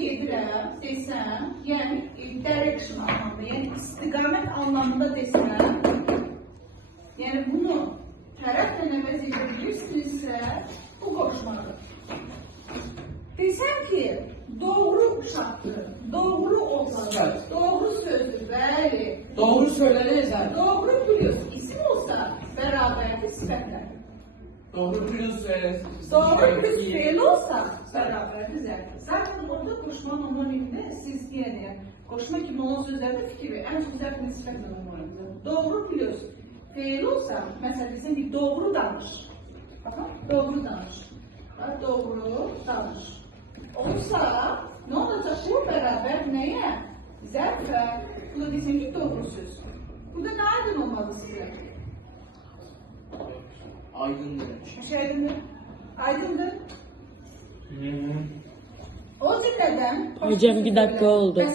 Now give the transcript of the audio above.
gedirəm, desəm, yəni direction anlamında, yəni istiqamət anlamında desəm, yəni bunu tərəflə əvəz edə bilirsinizsə, bu qoşmadır. Desəm ki, doğru uşaqdır, doğru otadır, doğru sözdür, bəli. Doğru söylənirsən. Doğru plus isim olsa bərabərdir sifətlər. Doğru plus Doğru plus fe'l olsa bərabərdir zərfi. Zaten orada qoşmanın homonimində siz yəni qoşma kimi olan sözlərdə fikir verin. Ən çox zərfin sifətlə homonimdir. Doğru plus fe'l olsa, məsələn desəm ki, doğru danış. Baxın, doğru danış. Doğru danış. Olsa, nə olacaq bu bərabər nəyə? Zərfə. Bu da desəm ki, doğru söz. Burada nə aydın olmalı sizə? Aydındır. Aydındır. Aydındır. O cümlədən... Hocam bir dakika oldu.